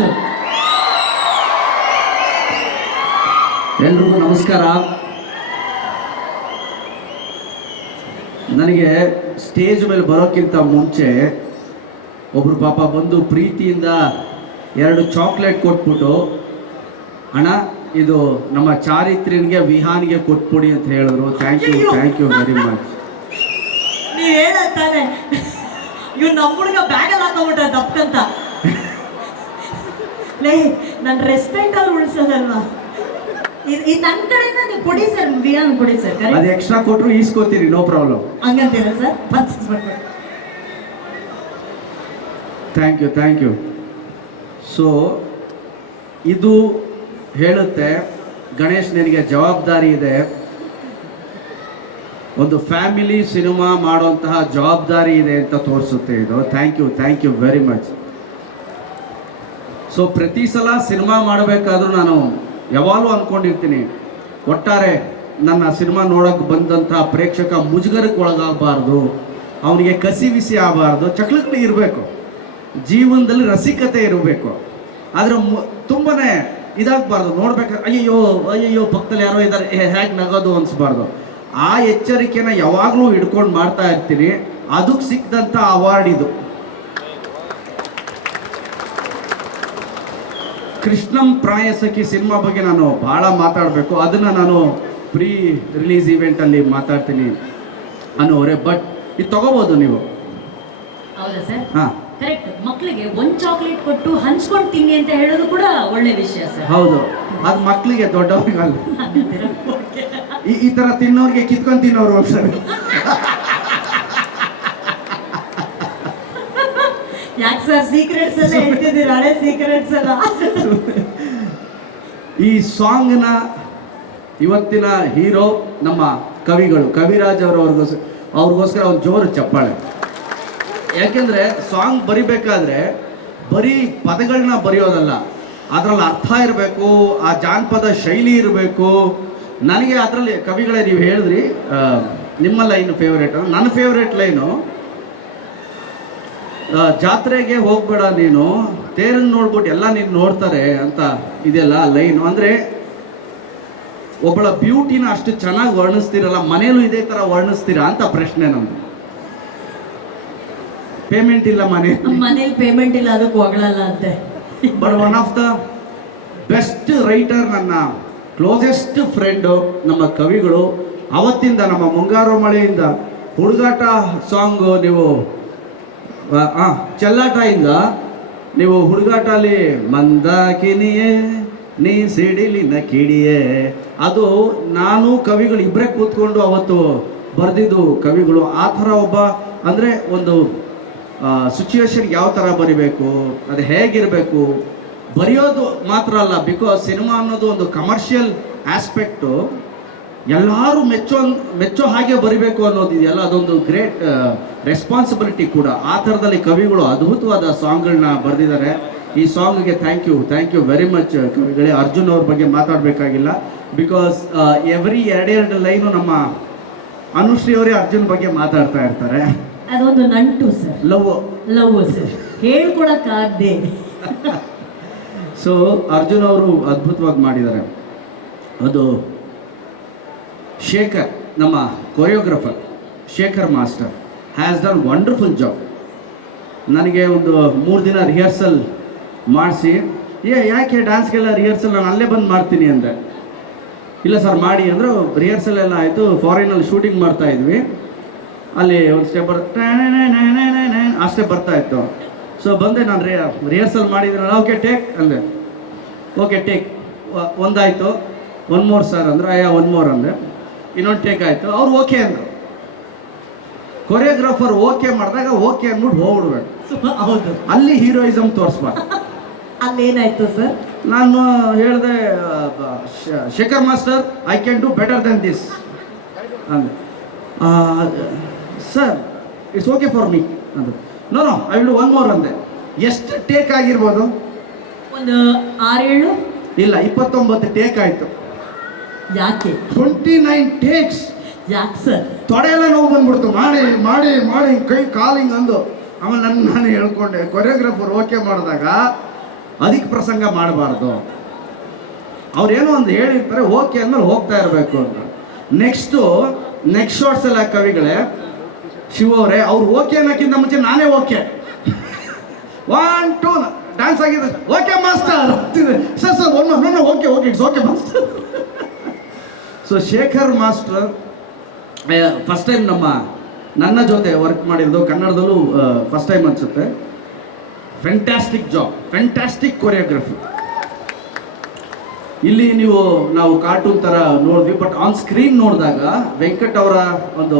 ಮಾತು. ಎಲ್ರಿಗೂ ನಮಸ್ಕಾರ. ನನಗೆ ಸ್ಟೇಜ್ ಮೇಲೆ ಬರೋಕ್ಕಿಂತ ಮುಂಚೆ ಒಬ್ರು ಪಾಪ ಬಂದು ಪ್ರೀತಿಯಿಂದ 2 ಚಾಕ್ಲೇಟ್ ಕೊಟ್ಬಿಟ್ಟು, ಅಣ್ಣ ಇದು ನಮ್ಮ ಚಾರಿತ್ರ್ಯನಿಗೆ ವಿಹಾನ್ಗೆ ಕೊಟ್ಬಿಡಿ ಅಂತ ಹೇಳಿದ್ರು. Thank you very much. ನೀವು ಹೇಳತ್ತಾನೆ ಇವ್ ನಮ್ಮ ಹುಡುಗ ಬ್ಯಾಗಲ್ಲಿ ಹಾಕೊಂಡ್ಬಿಟ್ಟ ದಪ್ಪಂತ. ಲೇ ನನ್ನ ರೆಸ್ಪೆಕ್ಟ್ ಅಲ್ಲಿ ಉಳಿಸೋದಲ್ವಾ? ಇದು ನನ್ನ ಕಡೆಯಿಂದ ನೀವು ಕೊಡಿ ಸರ್, ವಿಹಾನ್ ಕೊಡಿ ಸರ್. ಅದು ಎಕ್ಸ್ಟ್ರಾ ಕೊಟ್ಟರು ಈಸ್ಕೋತೀರಿ, ನೋ ಪ್ರಾಬ್ಲಮ್. ಹಂಗಂತೀರ ಸರ್? Thank you. ಸೊ ಇದು ಹೇಳುತ್ತೆ ಗಣೇಶ್ ನಿನಗೆ ಜವಾಬ್ದಾರಿ ಇದೆ, ಒಂದು ಫ್ಯಾಮಿಲಿ ಸಿನಿಮಾ ಮಾಡುವಂತಹ ಜವಾಬ್ದಾರಿ ಇದೆ ಅಂತ ತೋರಿಸುತ್ತೆ ಇದು. Thank you very much. So ಪ್ರತಿ ಸಲ ಸಿನಿಮಾ ಮಾಡಬೇಕಾದ್ರೂ ನಾನು ಯಾವಾಗಲೂ ಅಂದ್ಕೊಂಡಿರ್ತೀನಿ, ಒಟ್ಟಾರೆ ನನ್ನ ಸಿನಿಮಾ ನೋಡೋಕ್ಕೆ ಬಂದಂತಹ ಪ್ರೇಕ್ಷಕ ಮುಜುಗರಕ್ಕೆ ಒಳಗಾಗಬಾರ್ದು, ಅವನಿಗೆ ಕಸಿ ವಿಸಿ ಆಗಬಾರ್ದು, ಚಕ್ಲಕ್ಕೆ ಇರಬೇಕು, ಜೀವನದಲ್ಲಿ ರಸಿಕತೆ ಇರಬೇಕು. ಆದರೆ ತುಂಬಾ ಇದಾಗಬಾರ್ದು, ನೋಡ್ಬೇಕಾದ್ರೆ ಅಯ್ಯಯ್ಯೋ ಪಕ್ಕದಲ್ಲಿ ಯಾರೋ ಇದ್ದಾರೆ ಹೇಗೆ ನಗೋದು ಅನಿಸ್ಬಾರ್ದು. ಆ ಎಚ್ಚರಿಕೆನ ಯಾವಾಗಲೂ ಹಿಡ್ಕೊಂಡು ಮಾಡ್ತಾ ಇರ್ತೀನಿ. ಅದಕ್ಕೆ ಸಿಕ್ಕಿದಂಥ ಅವಾರ್ಡ್ ಇದು. ಕೃಷ್ಣಂ ಪ್ರಾಯಸಖಿ ಸಿನಿಮಾ ಬಗ್ಗೆ ನಾನು ಭಾಳ ಮಾತಾಡಬೇಕು, ಅದನ್ನು ನಾನು ಪ್ರೀ ರಿಲೀಸ್ ಈವೆಂಟಲ್ಲಿ ಮಾತಾಡ್ತೀನಿ ಅನ್ನೋರೆ. ಬಟ್ ಇದು ತಗೋಬೋದು ನೀವು. ಹೌದಾ ಸರ್? ಹಾಂ, ಕರೆಕ್ಟ್. ಮಕ್ಕಳಿಗೆ 1 ಚಾಕ್ಲೇಟ್ ಕೊಟ್ಟು ಹಂಚ್ಕೊಂಡು ತಿನ್ನಿ ಅಂತ ಹೇಳೋದು ಕೂಡ ಒಳ್ಳೆ ವಿಷಯ ಸರ್. ಹೌದು, ಅದು ಮಕ್ಕಳಿಗೆ, ದೊಡ್ಡವ್ರಿಗಲ್ಲ. ಈ ಥರ ತಿನ್ನೋರಿಗೆ ಕಿತ್ಕೊಂಡು ತಿನ್ನೋರು ಒಂದ್ಸರಿ. ಯಾಕೆ ಸರ್ ಸೀಕ್ರೆಟ್ಸ್ ಎಲ್ಲ ಹೇಳ್ತಿದ್ದೀರಾ? ಹಳೆ ಸೀಕ್ರೆಟ್ಸ್ ಎಲ್ಲ. ಈ ಸಾಂಗ್ನ ಇವತ್ತಿನ ಹೀರೋ ನಮ್ಮ ಕವಿಗಳು, ಕವಿರಾಜ್ ಅವ್ರಿಗೋಸ್ಕರ ಒಂದು ಜೋರು ಚಪ್ಪಾಳೆ. ಯಾಕೆಂದರೆ ಸಾಂಗ್ ಬರಿಬೇಕಾದ್ರೆ ಬರೀ ಪದಗಳನ್ನ ಬರೆಯೋದಲ್ಲ, ಅದರಲ್ಲಿ ಅರ್ಥ ಇರಬೇಕು, ಆ ಜಾನಪದ ಶೈಲಿ ಇರಬೇಕು. ನನಗೆ ಅದರಲ್ಲಿ ಕವಿಗಳೇ ನೀವು ಹೇಳಿದ್ರಿ ನಿಮ್ಮ ಲೈನ್ ಫೇವ್ರೇಟ್. ನನ್ನ ಫೇವ್ರೇಟ್ ಲೈನು, ಜಾತ್ರೆಗೆ ಹೋಗ್ಬೇಡ ನೀನು, ತೇರನ್ನು ನೋಡ್ಬಿಟ್ಟು ಎಲ್ಲ ನೀನು ನೋಡ್ತಾರೆ ಅಂತ ಇದೆಲ್ಲ ಲೈನು. ಅಂದರೆ ಒಬ್ಬಳ ಬ್ಯೂಟಿನ ಅಷ್ಟು ಚೆನ್ನಾಗಿ ವರ್ಣಿಸ್ತೀರಲ್ಲ, ಮನೇಲೂ ಇದೇ ಥರ ವರ್ಣಿಸ್ತೀರಾ ಅಂತ ಪ್ರಶ್ನೆ ನಮ್ದು. ಪೇಮೆಂಟ್ ಇಲ್ಲ ಮನೇಲಿ ಪೇಮೆಂಟ್ ಇಲ್ಲ, ಅದಕ್ಕೆ ಹೊಗಳಲ್ಲ ಅಂತೆ. But one of the best writer, ನನ್ನ ಕ್ಲೋಸೆಸ್ಟ್ ಫ್ರೆಂಡು, ನಮ್ಮ ಕವಿಗಳು. ಅವತ್ತಿಂದ ನಮ್ಮ ಮುಂಗಾರು ಮಳೆಯಿಂದ ಹುಡುಗಾಟ ಸಾಂಗು, ನೀವು ಚೆಲ್ಲಾಟದಿಂದ ನೀವು ಹುಡುಗಾಟಲ್ಲಿ ಮಂದಾಕಿನಿಯೇ ನೀ ಸಿಡಿಲಿನ ಕಿಡಿಯೇ, ಅದು ನಾನು ಕವಿಗಳು ಇಬ್ಬರೇ ಕೂತ್ಕೊಂಡು ಅವತ್ತು ಬರೆದಿದ್ದು ಕವಿಗಳು. ಆ ಥರ ಒಬ್ಬ ಅಂದರೆ ಒಂದು ಸಿಚುವೇಶನ್ ಯಾವ ಥರ ಬರಿಬೇಕು, ಅದು ಹೇಗಿರಬೇಕು, ಬರೆಯೋದು ಮಾತ್ರ ಅಲ್ಲ, ಬಿಕಾಸ್ ಸಿನಿಮಾ ಅನ್ನೋದು ಒಂದು ಕಮರ್ಷಿಯಲ್ ಆಸ್ಪೆಕ್ಟು. ಎಲ್ಲರೂ ಮೆಚ್ಚೋ ಹಾಗೆ ಬರಿಬೇಕು ಅನ್ನೋದಿದೆಯಲ್ಲ, ಅದೊಂದು ಗ್ರೇಟ್ ರೆಸ್ಪಾನ್ಸಿಬಿಲಿಟಿ ಕೂಡ. ಆ ಥರದಲ್ಲಿ ಕವಿಗಳು ಅದ್ಭುತವಾದ ಸಾಂಗ್ಗಳನ್ನ ಬರೆದಿದ್ದಾರೆ. ಈ ಸಾಂಗ್ಗೆ ಥ್ಯಾಂಕ್ ಯು ವೆರಿ ಮಚ್ ಕವಿಗಳೇ. ಅರ್ಜುನ್ ಅವ್ರ ಬಗ್ಗೆ ಮಾತಾಡಬೇಕಾಗಿಲ್ಲ, ಬಿಕಾಸ್ ಎವ್ರಿ 2 ಲೈನು ನಮ್ಮ ಅನುಶ್ರೀ ಅವರೇ ಅರ್ಜುನ್ ಬಗ್ಗೆ ಮಾತಾಡ್ತಾ ಇರ್ತಾರೆ. ಅದೊಂದು ನಂಟು ಸರ್, ಲವ್ ಸರ್, ಹೇಳ್ಕೊಳಕ್ಕಾಗದೆ. ಸೊ ಅರ್ಜುನ್ ಅವರು ಅದ್ಭುತವಾಗಿ ಮಾಡಿದ್ದಾರೆ. ಅದು ಶೇಖರ್, ನಮ್ಮ choreographer Shekhar master has done wonderful job. ನನಗೆ ಒಂದು 3 ದಿನ ರಿಹರ್ಸಲ್ ಮಾಡಿಸಿ, ಯಾಕೆ ಡ್ಯಾನ್ಸ್ಗೆಲ್ಲ ರಿಹರ್ಸಲ್ ನಾನು ಅಲ್ಲೇ ಬಂದು ಮಾಡ್ತೀನಿ ಅಂದೆ. ಇಲ್ಲ ಸರ್ ಮಾಡಿ ಅಂದರು. ರಿಹರ್ಸಲ್ ಎಲ್ಲ ಆಯಿತು, ಫಾರಿನಲ್ಲಿ ಶೂಟಿಂಗ್ ಮಾಡ್ತಾ ಇದ್ವಿ. ಅಲ್ಲಿ ಒಂದು ಸ್ಟೆಪ್ ಆ ಸ್ಟೆಪ್ ಬರ್ತಾ ಇತ್ತು. ಸೊ ಬಂದೆ, ನಾನು ರಿಹರ್ಸಲ್ ಮಾಡಿದ್ರೆ ಓಕೆ ಟೇಕ್ ಅಂದೆ. ಓಕೆ ಟೇಕ್ ಒಂದಾಯಿತು. 1 more ಸರ್ ಅಂದ್ರೆ 1 more ಅಂದೆ. ಇನ್ನೊಂದು ಟೇಕ್ ಆಯಿತು. ಅವ್ರು ಓಕೆ ಅಂದರು. ಕೊರಿಯೋಗ್ರಾಫರ್ ಓಕೆ ಮಾಡಿದಾಗ ಓಕೆ ಅಂದ್ಬಿಟ್ಟು ಹೋಗ್ಬಿಡ್ಬೇಕು. ಹೌದು, ಅಲ್ಲಿ ಹೀರೋಯಿಸಮ್ ತೋರಿಸ್ಬಾರ್ದು. ಅಲ್ಲೇನಾಯ್ತು ಸರ್? ನಾನು ಹೇಳಿದೆ, Shekhar master I can do better than this ಅಂದೆ. Sir it's okay for me ಅಂದರು. No I will do 1 more ಅಂದೆ. ಎಷ್ಟು ಟೇಕ್ ಆಗಿರ್ಬೋದು? ಒಂದು 6-7 ಇಲ್ಲ, 29 ಟೇಕ್ ಆಯಿತು. ಯಾಕೆ? 29 ಟೇಕ್ಸ್. ಯಾಕೆ ಸರ್? ತೊಡೆ ಎಲ್ಲ ನೋವು ಬಂದ್ಬಿಡ್ತು. ಮಾಡಿ ಮಾಡಿ ಮಾಡಿ ಕೈ ಕಾಲಿಂಗ್ ಅಂದು. ಆಮೇಲೆ ನಾನು ಹೇಳ್ಕೊಂಡೆ, ಕೊರಿಯೋಗ್ರಾಫರ್ ಓಕೆ ಮಾಡಿದಾಗ ಅಧಿಕ ಪ್ರಸಂಗ ಮಾಡಬಾರ್ದು. ಅವ್ರೇನೋ ಒಂದು ಹೇಳಿರ್ತಾರೆ, ಓಕೆ ಅಂದ್ಮೇಲೆ ಹೋಗ್ತಾ ಇರಬೇಕು ಅಂತ. ನೆಕ್ಸ್ಟ್ ಶಾರ್ಟ್ಸ್ ಎಲ್ಲ ಕವಿಗಳೇ, ಶಿವ ಅವರೇ, ಅವ್ರು ಓಕೆ ಅನ್ನೋಕ್ಕಿಂತ ಮುಂಚೆ ನಾನೇ ಓಕೆ 1 2 ಡ್ಯಾನ್ಸ್ ಆಗಿದೆ, okay master sir okay it's okay master. So Shekhar master first time ನನ್ನ ಜೊತೆ ವರ್ಕ್ ಮಾಡಿರೋದು ಕನ್ನಡದಲ್ಲೂ ಫಸ್ಟ್ ಟೈಮ್ ಅನ್ಸುತ್ತೆ. Fantastic job, fantastic choreography. ಇಲ್ಲಿ ನಾವು ಕಾರ್ಟೂನ್ ಥರ ನೋಡಿದ್ವಿ, ಬಟ್ ಆನ್ ಸ್ಕ್ರೀನ್ ನೋಡಿದಾಗ ವೆಂಕಟ್ ಅವರ ಒಂದು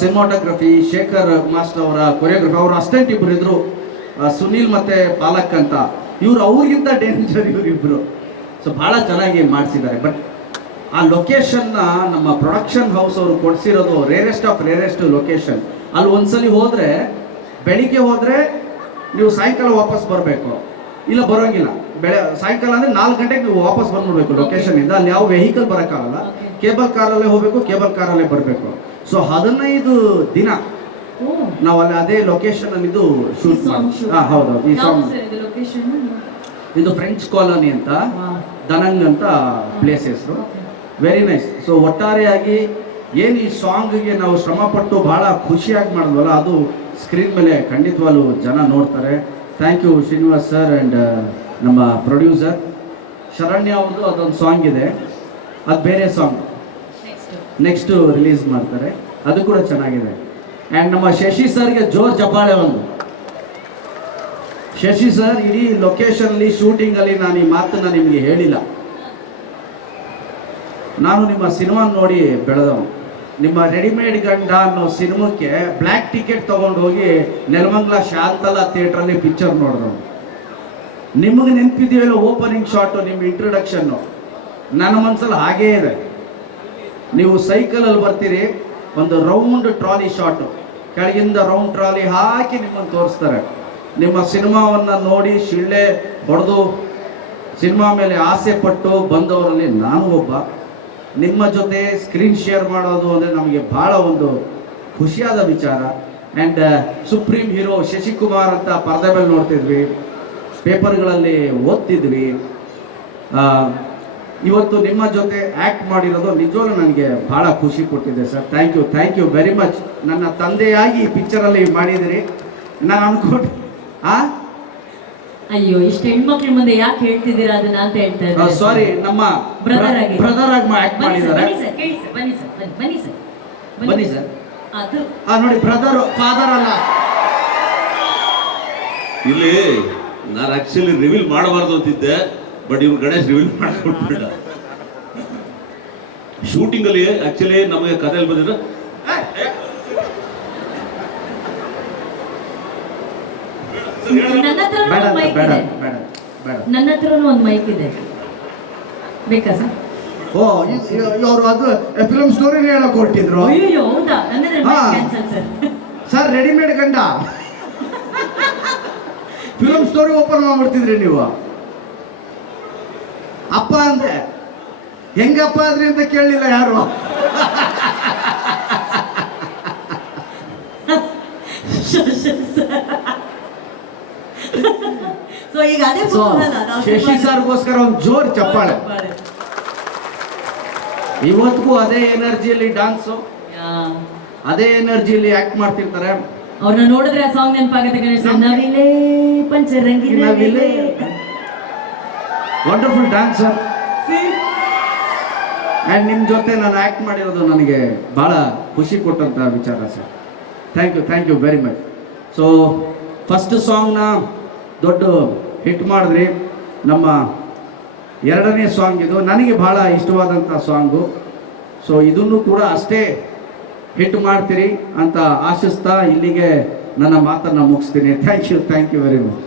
ಸಿನಿಮಾಟೋಗ್ರಫಿ, ಶೇಖರ್ ಮಾಸ್ಟರ್ ಅವರ ಕೊರಿಯೋಗ್ರಫಿ, ಅವರ ಅಸಿಸ್ಟೆಂಟ್ ಇಬ್ಬರು ಇದ್ರು, ಸುನೀಲ್ ಮತ್ತು ಪಾಲಕ್ ಅಂತ. ಅವ್ರಿಗಿಂತ ಡೇಂಜರ್ ಇವರಿಬ್ಬರು. ಸೊ ಭಾಳ ಚೆನ್ನಾಗಿ ಮಾಡಿಸಿದ್ದಾರೆ. ಬಟ್ ಆ ಲೊಕೇಶನ್ನ ನಮ್ಮ ಪ್ರೊಡಕ್ಷನ್ ಹೌಸ್ ಅವರು ಕೊಡಿಸಿರೋದು ರೇರೆಸ್ಟ್ ಆಫ್ ರೇರೆಸ್ಟ್ ಲೊಕೇಶನ್. ಅಲ್ಲಿ ಒಂದ್ಸಲಿ ಹೋದರೆ, ಬೆಳಿಗ್ಗೆ ಹೋದರೆ ನೀವು ಸಾಯಂಕಾಲ ವಾಪಸ್ ಬರಬೇಕು, ಇಲ್ಲ ಬರೋಂಗಿಲ್ಲ. ಸಾಯಂಕಾಲ ಅಂದರೆ 4 ಗಂಟೆಗೆ ನೀವು ವಾಪಸ್ ಬಂದ್ಬಿಡ್ಬೇಕು ಲೊಕೇಶನಿಂದ. ಅಲ್ಲಿ ಯಾವ ವೆಹಿಕಲ್ ಬರೋಕ್ಕಾಗಲ್ಲ, ಕೇಬಲ್ ಕಾರಲ್ಲೇ ಹೋಗಬೇಕು, ಕೇಬಲ್ ಕಾರಲ್ಲೇ ಬರಬೇಕು. ಸೊ 15 ದಿನ ನಾವು ಅಲ್ಲಿ ಅದೇ ಲೊಕೇಶನ್ ಅಲ್ಲಿ ಶೂಟ್ ಮಾಡಿ. ಹೌದು, ಈ ಸಾಂಗ್ ಇದು ಫ್ರೆಂಚ್ ಕಾಲೋನಿ ಅಂತ, ದನಂಗ್ ಅಂತ ಪ್ಲೇಸ್ ಹೆಸರು. Very nice. ಸೊ ಒಟ್ಟಾರೆಯಾಗಿ ಏನು ಈ ಸಾಂಗ್ಗೆ ನಾವು ಶ್ರಮಪಟ್ಟು ಭಾಳ ಖುಷಿಯಾಗಿ ಮಾಡಿದ್ವಲ್ಲ, ಅದು ಸ್ಕ್ರೀನ್ ಮೇಲೆ ಖಂಡಿತವಾಗ್ಲೂ ಜನ ನೋಡ್ತಾರೆ. Thank you Srinivas sir and ನಮ್ಮ ಪ್ರೊಡ್ಯೂಸರ್ ಶರಣ್ಯ ಅವ್ರದ್ದು ಅದೊಂದು ಸಾಂಗ್ ಇದೆ, ಅದು ಬೇರೆ ಸಾಂಗ್ ನೆಕ್ಸ್ಟು ರಿಲೀಸ್ ಮಾಡ್ತಾರೆ, ಅದು ಕೂಡ ಚೆನ್ನಾಗಿದೆ. ಆ್ಯಂಡ್ ನಮ್ಮ ಶಶಿ ಸರ್ಗೆ ಜೋರ್ ಚಪ್ಪಾಳೆ ಒಂದು. ಶಶಿ ಸರ್ ಇಡೀ ಲೊಕೇಶನ್ಲಿ ಶೂಟಿಂಗಲ್ಲಿ ನಾನು ಈ ಮಾತನ್ನು ನಿಮಗೆ ಹೇಳಿಲ್ಲ. ನಾನು ನಿಮ್ಮ ಸಿನಿಮಾ ನೋಡಿ ಬೆಳೆದವನು. ನಿಮ್ಮ ರೆಡಿಮೇಡ್ ಗಂಡ ಅನ್ನೋ ಸಿನಿಮಾಕ್ಕೆ ಬ್ಲ್ಯಾಕ್ ಟಿಕೆಟ್ ತೊಗೊಂಡು ಹೋಗಿ ನೆಲಮಂಗಲ ಶಾಂತಲಾ ಥಿಯೇಟ್ರಲ್ಲಿ ಪಿಕ್ಚರ್ ನೋಡಿದವನು. ನಿಮಗೆ ನೆನಪಿದೆಯಲ್ಲ ಓಪನಿಂಗ್ ಶಾಟು, ನಿಮ್ಮ ಇಂಟ್ರೊಡಕ್ಷನ್ನು ನನ್ನ ಮನಸ್ಸಲ್ಲಿ ಹಾಗೇ ಇದೆ. ನೀವು ಸೈಕಲಲ್ಲಿ ಬರ್ತೀರಿ, ಒಂದು ರೌಂಡ್ ಟ್ರಾಲಿ ಶಾಟು, ಕೆಳಗಿಂದ ರೌಂಡ್ ಟ್ರಾಲಿ ಹಾಕಿ ನಿಮ್ಮನ್ನು ತೋರಿಸ್ತಾರೆ. ನಿಮ್ಮ ಸಿನಿಮಾವನ್ನು ನೋಡಿ ಶಿಳ್ಳೆ ಹೊಡೆದು ಸಿನಿಮಾ ಮೇಲೆ ಆಸೆ ಪಟ್ಟು ಬಂದವರಲ್ಲಿ ನಾನು ಒಬ್ಬ. ನಿಮ್ಮ ಜೊತೆ ಸ್ಕ್ರೀನ್ ಶೇರ್ ಮಾಡೋದು ಅಂದರೆ ನಮಗೆ ಭಾಳ ಒಂದು ಖುಷಿಯಾದ ವಿಚಾರ. ಆ್ಯಂಡ್ ಸುಪ್ರೀಂ ಹೀರೋ ಶಶಿಕುಮಾರ್ ಅಂತ ಪರದೆ ಮೇಲೆ ನೋಡ್ತಿದ್ವಿ, ಪೇಪರ್ಗಳಲ್ಲಿ ಓದ್ತಿದ್ವಿ. ಇವತ್ತು ನಿಮ್ಮ ಜೊತೆ ಆ್ಯಕ್ಟ್ ಮಾಡಿರೋದು ನಿಜವಾಗ್ಲೂ ನನಗೆ ಭಾಳ ಖುಷಿ ಕೊಟ್ಟಿದೆ sir. Thank you very much. ನನ್ನ ತಂದೆಯಾಗಿ ಈ ಪಿಕ್ಚರಲ್ಲಿ ಮಾಡಿದಿರಿ. ನಾನು ಅನ್ಕೊಂಡು ಅಯ್ಯೋ, ಇಷ್ಟು ಹೆಣ್ಮಕ್ಳ ಮುಂದೆ ಯಾಕೆ ಹೇಳ್ತಿದ್ದೀರಾ ಅದನ್ನ ಅಂತ ಹೇಳ್ತಾ ಇದ್ದಾರೆ. ಸಾರಿ, ನಮ್ಮ ಬ್ರದರ್ ಆಗಿ ಆ್ಯಕ್ಟ್ ಮಾಡಿದ್ದಾರೆ. ಬನ್ನಿ ಸರ್. ಅದು ನೋಡಿ, ಬ್ರದರ್ ಫಾದರ್ ಅಲ್ಲ. ಇಲ್ಲಿ ನಾನು ಆಕ್ಚುಲಿ ರಿವೀಲ್ ಮಾಡಬಾರ್ದು ಅಂತಿದ್ದೆ, ಬಟ್ ಇವ್ರು ಗಣೇಶ್ ರಿವೀಲ್ ಮಾಡ್ಕೊಟ್ಬಿಡ. ಶೂಟಿಂಗ್ ಅಲ್ಲಿ ಆಕ್ಚುಲಿ ನಮಗೆ ಕಥೆಯಲ್ಲಿ ಬಂದಿದ್ರೆ ನನ್ನ ಹತ್ರನೂ ಒಂದು ಮೈಕ್ ಇದೆ, ಬೇಕಾ ಸರ್? ಅವರು ಅದು ಫಿಲ್ಮ್ ಸ್ಟೋರಿ ಹೇಳಕ್ ಹೊರಟಿದ್ರು. ಅಯ್ಯೋ, ಹೌದಾ? ಸರ್ ರೆಡಿಮೇಡ್ ಗಂಡ ಫಿಲ್ಮ್ ಸ್ಟೋರಿ ಓಪನ್ ಮಾಡ್ಬಿಡ್ತಿದ್ರಿ ನೀವು. ಅಪ್ಪ ಅಂದ್ರೆ ಹೆಂಗಪ್ಪ ಆದ್ರಿ ಅಂತ ಕೇಳಲಿಲ್ಲ ಯಾರು. ಸೊ ಈಗ ಅದೇ ಶಶಿ ಸರ್ಗೋಸ್ಕರ ಒಂದು ಜೋರ್ ಚಪ್ಪಾಳೆ. ಇವತ್ತಿಗೂ ಅದೇ ಎನರ್ಜಿಯಲ್ಲಿ ಡಾನ್ಸು, ಅದೇ ಎನರ್ಜಿಯಲ್ಲಿ ಆಕ್ಟ್ ಮಾಡ್ತಿರ್ತಾರೆ. ಅವ್ರನ್ನ ನೋಡಿದ್ರೆ ಆ ಸಾಂಗ್ ನೆನಪಾಗುತ್ತೆ ಗಣೇಶ. ನವಿಲೆ ಪಂಚರಂಗಿ ನವಿಲೆ, ವಂಡರ್ಫುಲ್ ಡ್ಯಾನ್ಸರ್. ಆ್ಯಂಡ್ ನಿಮ್ಮ ಜೊತೆ ನಾನು ಆ್ಯಕ್ಟ್ ಮಾಡಿರೋದು ನನಗೆ ಭಾಳ ಖುಷಿ ಕೊಟ್ಟಂಥ ವಿಚಾರ sir. Thank you very much. So first ಸಾಂಗ್ನ ದೊಡ್ಡ ಹಿಟ್ ಮಾಡಿದ್ರಿ. ನಮ್ಮ 2ನೇ ಸಾಂಗ್ ಇದು ನನಗೆ ಭಾಳ ಇಷ್ಟವಾದಂಥ ಸಾಂಗು. ಸೊ ಇದನ್ನು ಕೂಡ ಅಷ್ಟೇ ಹಿಟ್ ಮಾಡ್ತೀರಿ ಅಂತ ಆಶಿಸ್ತಾ ಇಲ್ಲಿಗೆ ನನ್ನ ಮಾತನ್ನು ಮುಗಿಸ್ತೀನಿ. Thank you very much.